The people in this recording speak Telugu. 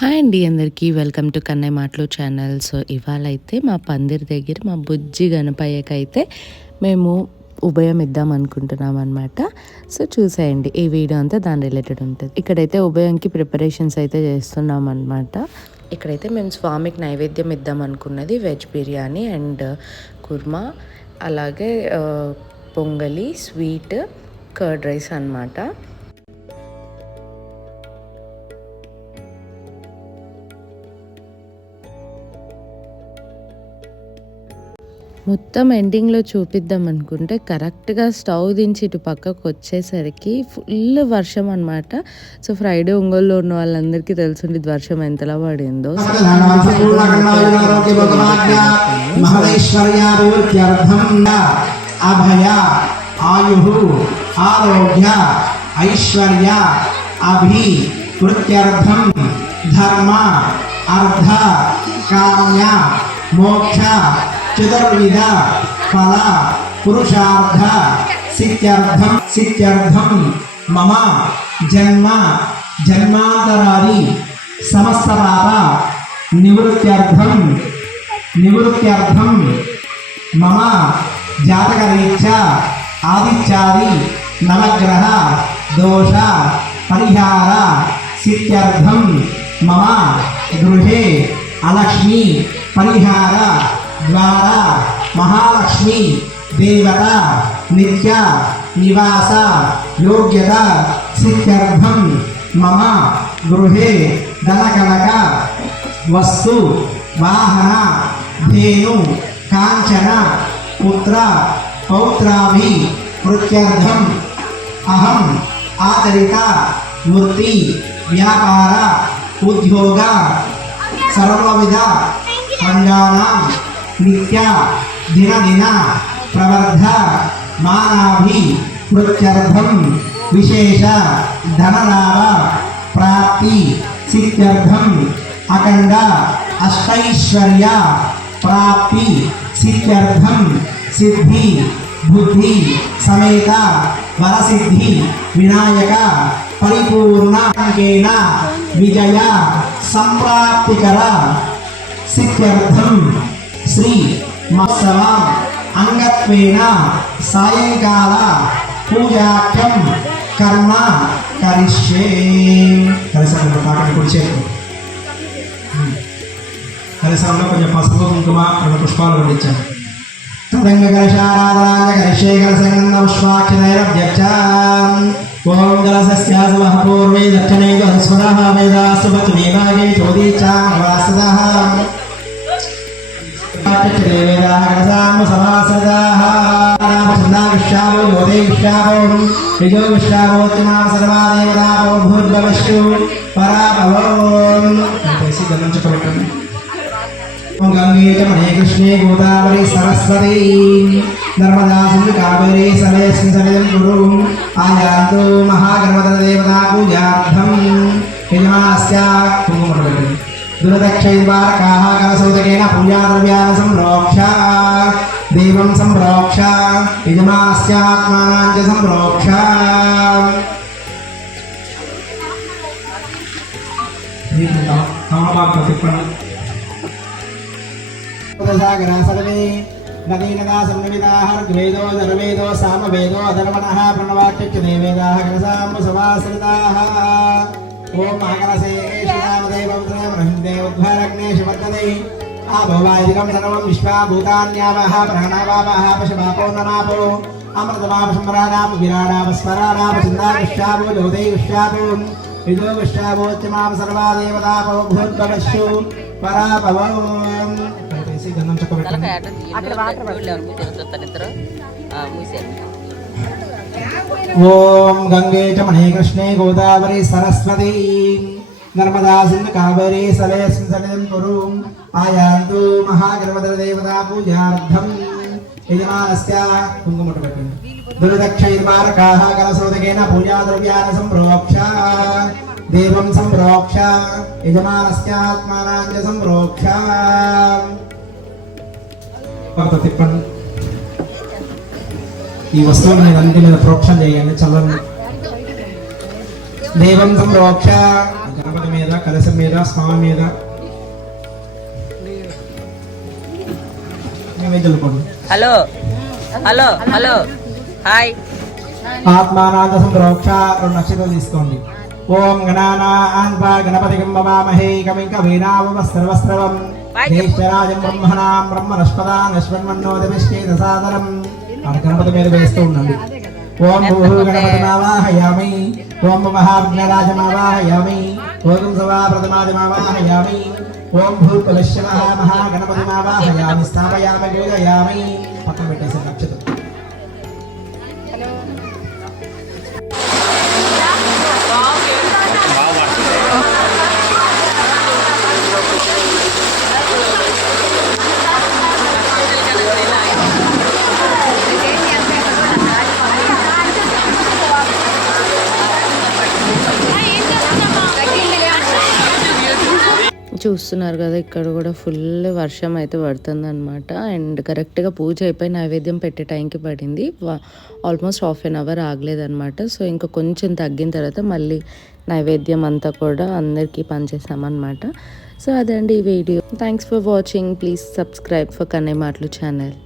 హాయ్ అండి అందరికీ. వెల్కమ్ టు కన్నయ్య మాటలు ఛానల్. సో ఇవాళ అయితే మా పందిరి దగ్గర మా బుజ్జి గణపయ్యకి అయితే మేము ఉభయం ఇద్దాం అనుకుంటున్నాం అనమాట సో చూసేయండి ఈ వీడియో అంతా దాని రిలేటెడ్ ఉంటుంది. ఇక్కడైతే ఉభయంకి ప్రిపరేషన్స్ అయితే చేస్తున్నాం అనమాట ఇక్కడైతే మేము స్వామికి నైవేద్యం ఇద్దాం అనుకున్నది వెజ్ బిర్యానీ అండ్ కుర్మా అలాగే పొంగలి స్వీట్ కర్డ్ రైస్ అన్నమాట. మొత్తం ఎండింగ్లో చూపిద్దాం అనుకుంటే కరెక్ట్గా స్టవ్ దించి ఇటు పక్కకు వచ్చేసరికి ఫుల్ వర్షం అనమాట సో ఫ్రైడే ఒంగోలులో ఉన్న వాళ్ళందరికీ తెలుసుండి వర్షం ఎంతలా పడిందో. అభయ ఆయు ఆరోగ్య ఐశ్వర్య అభి వృత్యర్థం ధర్మ అర్థ కామ్య మోక్ష चतुर्विध, फल पुरुषार्थ सित्यर्थम सित्यर्थम मम, जन्म जन्मांतरारी समस्त पाप निवृत्त्यर्थम निवृत्त्यर्थम मम जातकरीक्षा आदिचारि नवग्रह, दोष, परिहार सित्यर्थम मम, गृहे, अलक्ष्मी, परिहार ద్వారా మహాలక్ష్మి దేవత నిత్య నివాస యోగ్యత సిద్ధ్యర్థం మమ గృహే ధనకనక వస్తు వాహన ధేను కాంచన పుత్ర పౌత్రాభి వృత్యర్థం అహం ఆచరిత వృత్తి వ్యాపార ఉద్యోగ సర్వవిధ मिथ्या दिन दिना प्रबद्ध मानाभि कृत्यर्थम विशेष, धनलाभ, प्राप्ति सिद्ध्यर्थम अखंड अष्टैश्वर्य, प्राप्ति सिद्ध्यर्थम सिद्धि, बुद्धि, समेत वर सिद्धि विनायक, परिपूर्ण विजय, संप्राप्तिकर सिद्ध्यर्थम శ్రీ మత్సవం అంగత్వేన సాయంకాల పూజాఖ్యం కర్మ కరిష్యే. కలిసాను పాటలు కుడిచేకు కలిసాంలో కొంచెం పసుపు కుంకుమ రెండు పుష్పాలు పండించాను తదంగ కలశారాధనాంగ కరిష్యే పుష్పాఖ్య పుష్పాక్షినైరభ్యక్ష ఓం జలసస్యాసమః పూర్వే దక్షిణే ధనుస్వరః వేదాస్తు పతు విభాగే చోదీచాం వాసదః. దేవేదాः కలసామ సమాసదాः నామచందా విశ్వావో యోదే విశ్వావో విజో విశ్వావోత్తిమాం సర్వా దేవతావో భూర్భవశ్చు పరాభవం చెప్పేసి గమనించబడుతుంది ఓం గంగే చ మణే కృష్ణే గోదావరి సరస్వతి నర్మదా సింధు కావేరీ సరయస్మి సరయం కురు ఆయాంతో మహాగణపత దేవతా పూజార్థం యజమానస్య ఓం మకరసేషామదేవద్రేమహిందేవద్వారగ్నేషు వర్తతే ఆభవాదికం సర్వం విశ్వాభూతాన్యావः ప్రాణావావः పశుపాపో ననాపో అమృతమాపశంబరాణాం విరాడాపస్వరాణాం చిందావిశ్వాపో జ్యోతి విశ్వాపో విదో విశ్వాపోత్యమాం సర్వా దేవతాపో భూద్భవశ్యు పరాభవం. కలిసి గంధం చక్కబెట్టండి ఓం గంగే చ మణే కృష్ణే గోదావరి సరస్వతి. నర్మదా సింధు కావేరీ సలేస్మి సలిలం కురు. ఆయాంతు మహాగణపతి దేవతా పూజార్థం. యజమానస్య కుంకుమట పెట్టింది దుర్దక్షైర్మారకాः కలసోదకేన పూజా ద్రవ్యాన సంప్రోక్ష. దేవం సంప్రోక్ష. యజమానస్యాత్మానాం చ సంప్రోక్ష. కొంత తిప్పండి ఈ వస్తువులు మీద అన్నిటి మీద ప్రోక్షణ చేయండి చల్లని దేవం సంప్రోక్ష గణపతి మీద కలశం మీద స్వామి మీద. Hello hello hello hi. ఆత్మానాథ సంప్రోక్ష రెండు నక్షత్రాలు తీసుకోండి. ఓం గణానాన్వా గణపతికం మమామహే కవిం కవీనావస్త్రవస్త్రవం జ్యేష్ఠరాజం బ్రహ్మణాం బ్రహ్మణస్పదా నశ్వన్మన్నోదవిష్కేత సాదరం ఆ గణపతి మీద వేస్తూ ఉండండి. ఓం భూ గణపతిమావాహయామి ఓం మహావిఘ్నరాజమావాహయామి ఓం సభాప్రథమాజమావాహయామి ఓం భూత్పలశ్యవ మహాగణపతిమావాహయామి స్థాపయామి పూజయామి పక్కన పెట్టేసి నక్షత్రం. చూస్తున్నారు కదా ఇక్కడ కూడా ఫుల్ వర్షం అయితే పడుతుంది అనమాట అండ్ కరెక్ట్గా పూజ అయిపోయి నైవేద్యం పెట్టే టైంకి పడింది. ఆల్మోస్ట్ హాఫ్ అన్ అవర్ ఆగలేదన్నమాట. సో ఇంకా కొంచెం తగ్గిన తర్వాత మళ్ళీ నైవేద్యం అంతా కూడా అందరికీ పనిచేసామన్నమాట సో అదండి ఈ video. Thanks for watching please subscribe for Kannayya మాటలు ఛానల్